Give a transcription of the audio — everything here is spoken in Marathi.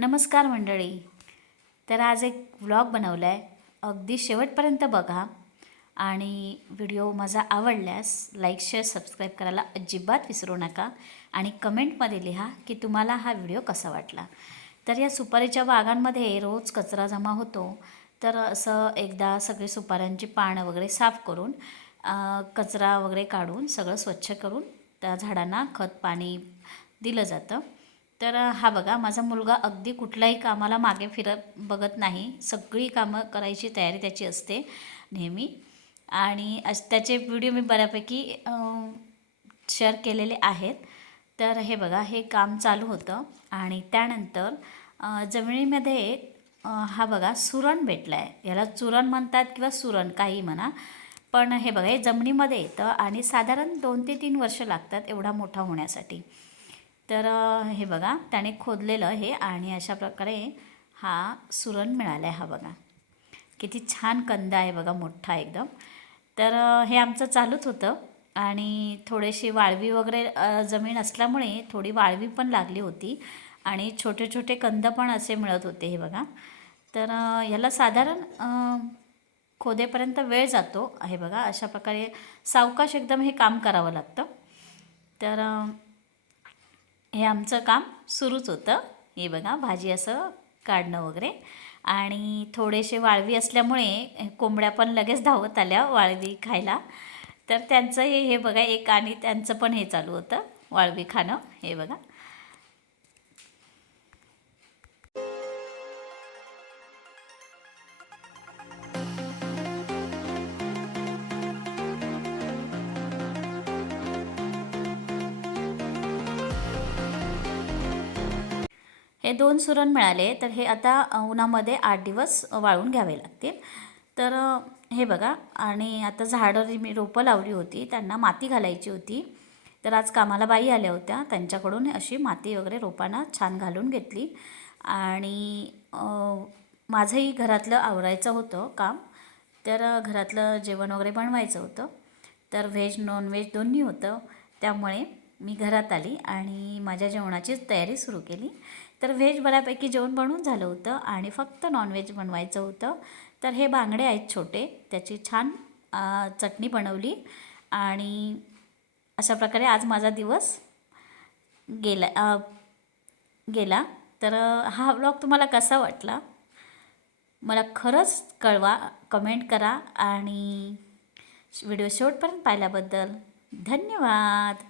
नमस्कार मंडळी. तर आज एक व्लॉग बनवला आहे. अगदी शेवटपर्यंत बघा आणि व्हिडिओ माझा आवडल्यास लाईक शेअर सबस्क्राईब करायला अजिबात विसरू नका आणि कमेंटमध्ये लिहा की तुम्हाला हा व्हिडिओ कसा वाटला. तर या सुपारीच्या बागांमध्ये रोज कचरा जमा होतो. तर असं एकदा सगळे सुपाऱ्यांची पानं वगैरे साफ करून कचरा वगैरे काढून सगळं स्वच्छ करून त्या झाडांना खत पाणी दिलं जातं. तर हा बघा माझा मुलगा अगदी कुठल्याही कामाला मागे फिरत बघत नाही. सगळी कामं करायची तयारी त्याची असते नेहमी. आणि त्याचे व्हिडिओ मी बऱ्यापैकी शेअर केलेले आहेत. तर हे बघा हे काम चालू होतं आणि त्यानंतर जमिनीमध्ये हा बघा सुरण भेटला आहे. याला चुरण म्हणतात किंवा सुरण काही म्हणा. पण हे बघा हे जमिनीमध्ये येतं आणि साधारण 2 ते 3 वर्ष लागतात एवढा मोठा होण्यासाठी. तर हे बघा त्याने खोदलेलं हे आणि अशा प्रकारे हा सुरण मिळाला आहे. हा बघा किती छान कंद आहे बघा, मोठा एकदम. तर हे आमचं चालूच होतं आणि थोडीशी वाळवी वगैरे जमीन असल्यामुळे थोडी वाळवी पण लागली होती आणि छोटे छोटे कंद पण असे मिळत होते. हे बघा तर याला साधारण खोदेपर्यंत वेळ जातो. हे बघा अशा प्रकारे सावकाश एकदम हे काम करावं लागतं. तर हे आमचं काम सुरूच होतं. हे बघा भाजी असं काढणं वगैरे आणि थोडेसे वाळवी असल्यामुळे कोंबड्या पण लगेच धावत आल्या वाळवी खायला. तर त्यांचंही हे बघा एक आणि त्यांचं पण हे चालू होतं वाळवी खाणं. हे बघा हे 2 सुरण मिळाले. तर हे आता उन्हामध्ये 8 दिवस वाळून घ्यावे लागतील. तर हे बघा आणि आता झाडं मी रोपं लावली होती, त्यांना माती घालायची होती. तर आज कामाला बाई आल्या होत्या, त्यांच्याकडून अशी माती वगैरे रोपांना छान घालून घेतली. आणि माझंही घरातलं आवरायचं होतं काम. तर घरातलं जेवण वगैरे बनवायचं होतं. तर व्हेज नॉनव्हेज दोन्ही होतं. त्यामुळे मी घरात आली आणि माझ्या जेवणाची तयारी सुरू केली. तर व्हेज बऱ्यापैकी जेवण बनवून झालं होतं आणि फक्त नॉनव्हेज बनवायचं होतं. तर हे बांगडे आहेत छोटे, त्याची छान चटणी बनवली आणि अशा प्रकारे आज माझा दिवस गेला. तर हा व्लॉग तुम्हाला कसा वाटला मला खरंच कळवा, कमेंट करा आणि व्हिडिओ शेवटपर्यंत पाहिल्याबद्दल धन्यवाद.